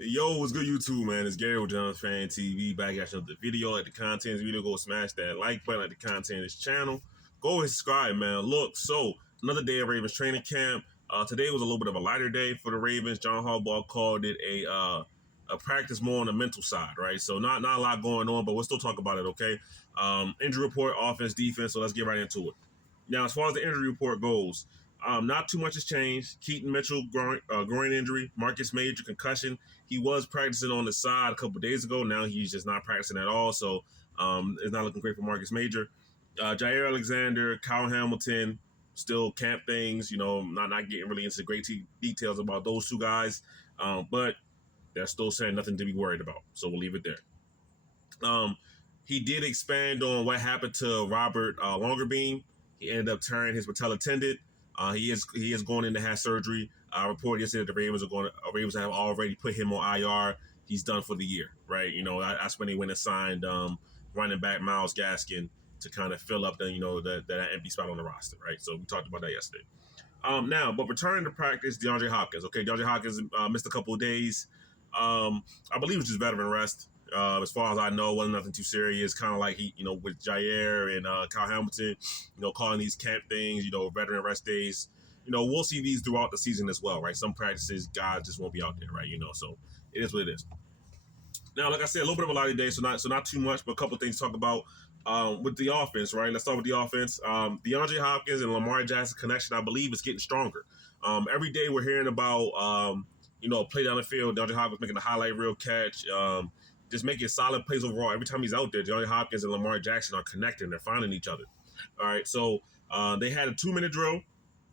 Yo, what's good, YouTube, man? It's Gary with John's Fan TV. Back at you with the video. Like the content of the video, go smash that like button. Like the content of this channel, go and subscribe, man. Look, so another day of Ravens training camp. Today was a little bit of a lighter day for the Ravens. John Harbaugh called it a practice more on the mental side, right? So not a lot going on, but we'll still talk about it, okay? Injury report, offense, defense. So let's get right into it. Now, as far as the injury report goes, not too much has changed. Keaton Mitchell, groin injury. Marcus Major, concussion. He was practicing on the side a couple of days ago. Now he's just not practicing at all. So it's not looking great for Marcus Major. Jair Alexander, Kyle Hamilton, still camp things. Not getting really into great details about those two guys. But they're still saying nothing to be worried about. So we'll leave it there. He did expand on what happened to Robert Longerbeam. He ended up tearing his patella tendon. He is going in to have surgery. I reported yesterday that the Ravens have already put him on IR. He's done for the year, right? That's when they went and signed running back Myles Gaskin to kind of fill up that empty spot on the roster, right? So we talked about that yesterday. But returning to practice, DeAndre Hopkins. Okay, DeAndre Hopkins missed a couple of days. I believe it was just veteran rest. As far as I know, wasn't nothing too serious. Kind of like with Jair and Kyle Hamilton, calling these camp things, veteran rest days. We'll see these throughout the season as well, right? Some practices, guys just won't be out there, right? So it is what it is. Now, like I said, a little bit of a lighter day, so not too much, but a couple of things to talk about with the offense, right? Let's start with the offense. DeAndre Hopkins and Lamar Jackson connection, I believe, is getting stronger. Every day we're hearing about, play down the field, DeAndre Hopkins making a highlight reel catch, just making solid plays overall. Every time he's out there, DeAndre Hopkins and Lamar Jackson are connecting. They're finding each other. All right, so they had a 2-minute drill,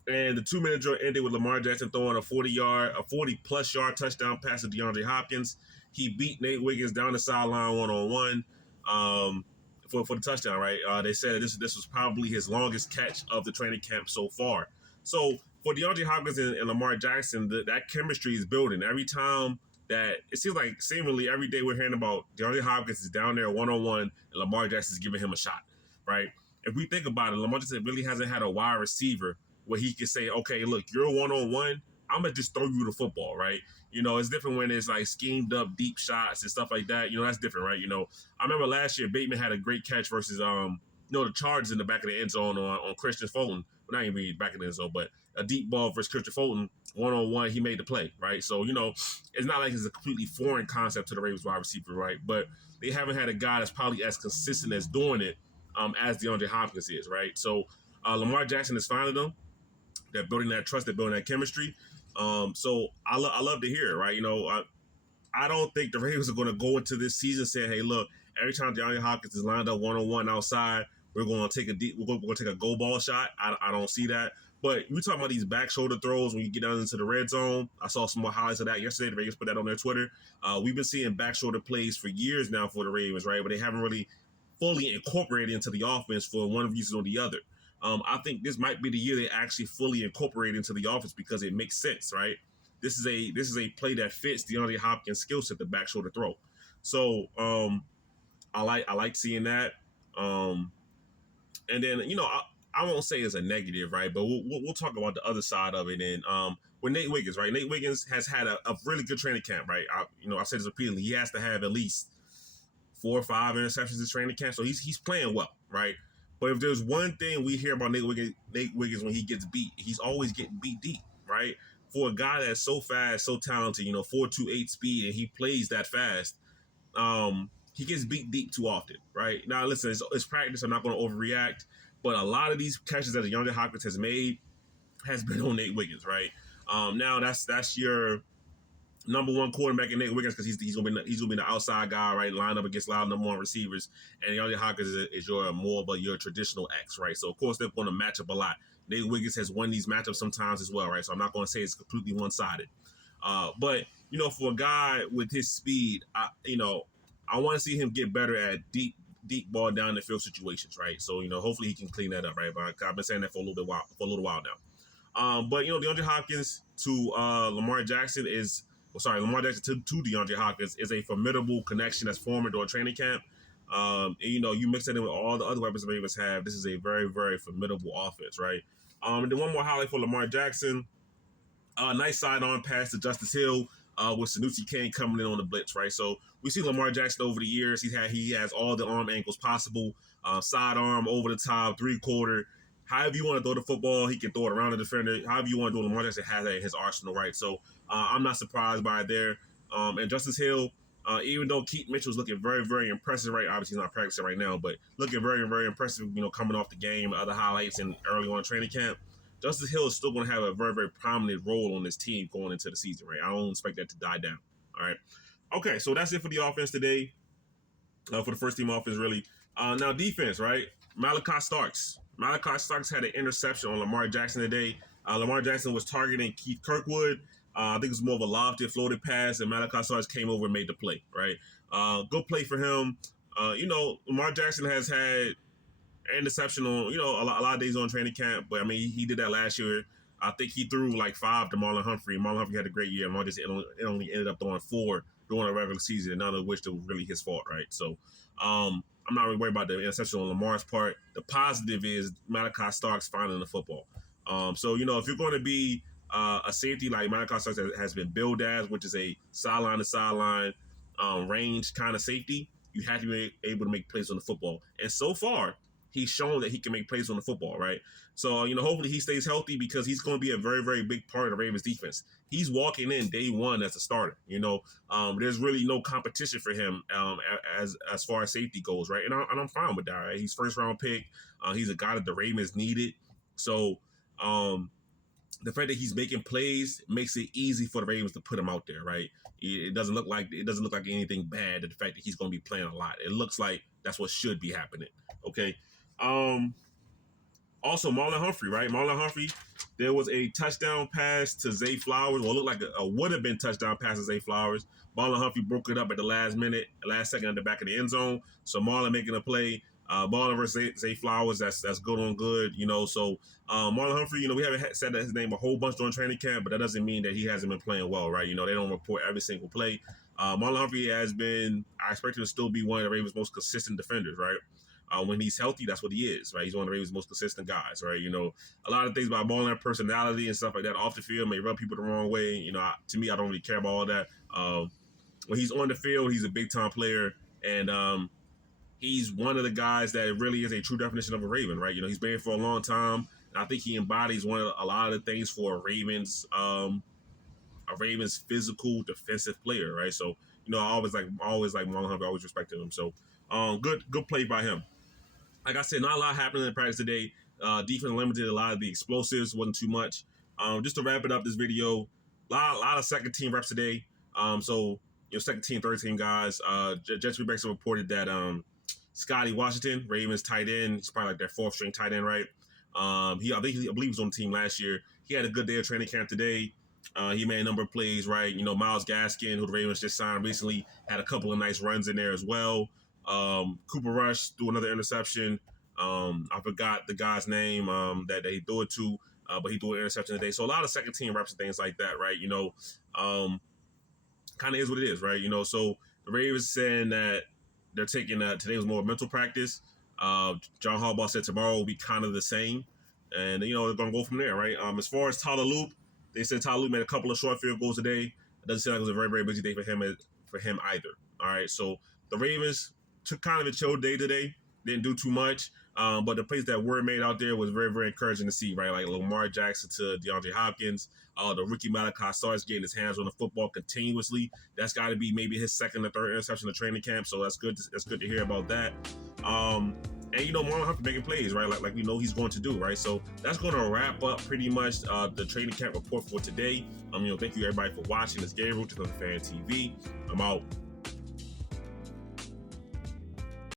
and the 2-minute drill ended with Lamar Jackson throwing a 40-plus yard touchdown pass to DeAndre Hopkins. He beat Nate Wiggins down the sideline one-on-one for the touchdown, right? They said this was probably his longest catch of the training camp so far. So for DeAndre Hopkins and Lamar Jackson, that chemistry is building. Every time that it seems like seemingly every day we're hearing about DeAndre Hopkins is down there one-on-one and Lamar Jackson is giving him a shot, right? If we think about it, Lamar Jackson really hasn't had a wide receiver where he can say, okay, look, you're one-on-one, I'm going to just throw you the football, right? It's different when it's like schemed up deep shots and stuff like that. That's different, right? I remember last year Bateman had a great catch versus, the Chargers in the back of the end zone on Christian Fulton. Well, not even really back of the end zone, but a deep ball versus Christian Fulton, one-on-one, he made the play, right? So, it's not like it's a completely foreign concept to the Ravens wide receiver, right? But they haven't had a guy that's probably as consistent as doing it as DeAndre Hopkins is, right? So Lamar Jackson is finding them. They're building that trust. They're building that chemistry. So I love to hear it, right? I don't think the Ravens are going to go into this season saying, hey, look, every time DeAndre Hopkins is lined up one-on-one outside, we're going to take a go ball shot. I don't see that. But we're talking about these back shoulder throws when you get down into the red zone. I saw some more highlights of that yesterday. The Ravens put that on their Twitter. We've been seeing back shoulder plays for years now for the Ravens, right? But they haven't really fully incorporated into the offense for one reason or the other. I think this might be the year they actually fully incorporate into the offense because it makes sense, right? This is a play that fits DeAndre Hopkins' skill set, the back shoulder throw. So I like seeing that. And then I won't say it's a negative, right? But we'll talk about the other side of it. And with Nate Wiggins, right? Nate Wiggins has had a really good training camp, right? I said this repeatedly. He has to have at least 4 or 5 interceptions in training camp, so he's playing well, right? But if there's one thing we hear about Nate Wiggins when he gets beat, he's always getting beat deep, right? For a guy that's so fast, so talented, 4.28 speed, and he plays that fast, he gets beat deep too often, right? Now, listen, it's practice. I'm not going to overreact, but a lot of these catches that DeAndre Hopkins has made has been on Nate Wiggins, right? Now that's your number one quarterback in Nate Wiggins because he's gonna be the outside guy, right? Line up against loud number one receivers, and DeAndre Hopkins is your traditional X, right? So of course they're going to match up a lot. Nate Wiggins has won these matchups sometimes as well, right? So I'm not going to say it's completely one-sided, but for a guy with his speed, I want to see him get better at deep ball down the field situations, right? So hopefully he can clean that up, right? But I've been saying that for a little while now. But DeAndre Hopkins to Lamar Jackson Lamar Jackson to DeAndre Hopkins is a formidable connection that's formed during training camp. And, you mix that in with all the other weapons the Ravens have. This is a very, very formidable offense, right? And then one more highlight for Lamar Jackson. Nice sidearm pass to Justice Hill. with Sanusi Kane coming in on the blitz, right? So we see Lamar Jackson over the years. He has all the arm angles possible, sidearm, over the top, 3/4. However you want to throw the football, he can throw it around the defender. However you want to do it, Lamar Jackson has that in his arsenal, right? So I'm not surprised by it there. And Justice Hill, even though Keith Mitchell's looking very, very impressive, right? Obviously, he's not practicing right now, but looking very, very impressive, coming off the game, other highlights, and early on training camp. Justice Hill is still going to have a very, very prominent role on this team going into the season, right? I don't expect that to die down, all right? Okay, so that's it for the offense today, for the first team offense, really. Now, defense, right? Malaki Starks. Malaki Starks had an interception on Lamar Jackson today. Lamar Jackson was targeting Keith Kirkwood. I think it was more of a lofted floated pass, and Malaki Starks came over and made the play, right? Good play for him. Lamar Jackson has had interception on, a lot of days on training camp, but I mean, he did that last year. I think he threw like 5 to Marlon Humphrey. Marlon Humphrey had a great year. Marlon just only ended up throwing 4 during a regular season, none of which was really his fault, right? So I'm not really worried about the interception on Lamar's part. The positive is Malaki Starks finding the football. So if you're going to be a safety like Malaki Starks has been billed as, which is a sideline to sideline range kind of safety, you have to be able to make plays on the football. And so far, he's shown that he can make plays on the football, right? So, hopefully he stays healthy because he's going to be a very, very big part of the Ravens defense. He's walking in day one as a starter, There's really no competition for him as far as safety goes, right? And I'm fine with that, right? He's first round pick. He's a guy that the Ravens needed. So, the fact that he's making plays makes it easy for the Ravens to put him out there, right? It doesn't look like anything bad. The fact that he's going to be playing a lot, it looks like that's what should be happening. Okay. Also, Marlon Humphrey, right? Marlon Humphrey, there was a touchdown pass to Zay Flowers, or looked like a would have been touchdown pass to Zay Flowers. Marlon Humphrey broke it up at the last second at the back of the end zone. So Marlon making a play. Marlon versus Zay Flowers, that's good on good, So Marlon Humphrey, we haven't said his name a whole bunch during training camp, but that doesn't mean that he hasn't been playing well, right? They don't report every single play. Marlon Humphrey I expect him to still be one of the Ravens' most consistent defenders, right? When he's healthy, that's what he is, right? He's one of the Ravens' most consistent guys, right? A lot of things about Marlon personality and stuff like that off the field may rub people the wrong way. To me, I don't really care about all that. When he's on the field, he's a big-time player, and he's one of the guys that really is a true definition of a Raven, right? He's been here for a long time, and I think he embodies a lot of the things for a Ravens physical defensive player, right? So, I always like Marlon Humphrey, always respected him. So, good play by him. Like I said, not a lot happening in practice today. Defense limited a lot of the explosives, wasn't too much. Just to wrap it up, this video, a lot of second team reps today. So, second team, third team guys. Jets Rebecca reported that Scotty Washington, Ravens tight end, he's probably like their 4th string tight end, right? I believe he was on the team last year. He had a good day of training camp today. He made a number of plays, right? Myles Gaskin, who the Ravens just signed recently, had a couple of nice runs in there as well. Cooper Rush threw another interception. I forgot the guy's name that he threw it to, but he threw an interception today. So a lot of second team reps and things like that, right? Kind of is what it is, right? So the Ravens saying that they're taking today was more mental practice. John Harbaugh said tomorrow will be kind of the same, and they're going to go from there, right? As far as Tyler Loop, they said Tyler Loop made a couple of short field goals today. It doesn't seem like it was a very, very busy day for him either. All right, so the Ravens took kind of a chill day today. Didn't do too much, but the plays that were made out there was very, very encouraging to see, right? Like Lamar Jackson to DeAndre Hopkins, the rookie Malaki Starks getting his hands on the football continuously. That's got to be maybe his second or third interception of training camp, so that's good. That's good to hear about that. And Marlon Humphrey making plays, right? Like we know he's going to do, right? So that's going to wrap up pretty much the training camp report for today. Thank you everybody for watching. It's Gabriel, just on Fan TV. I'm out.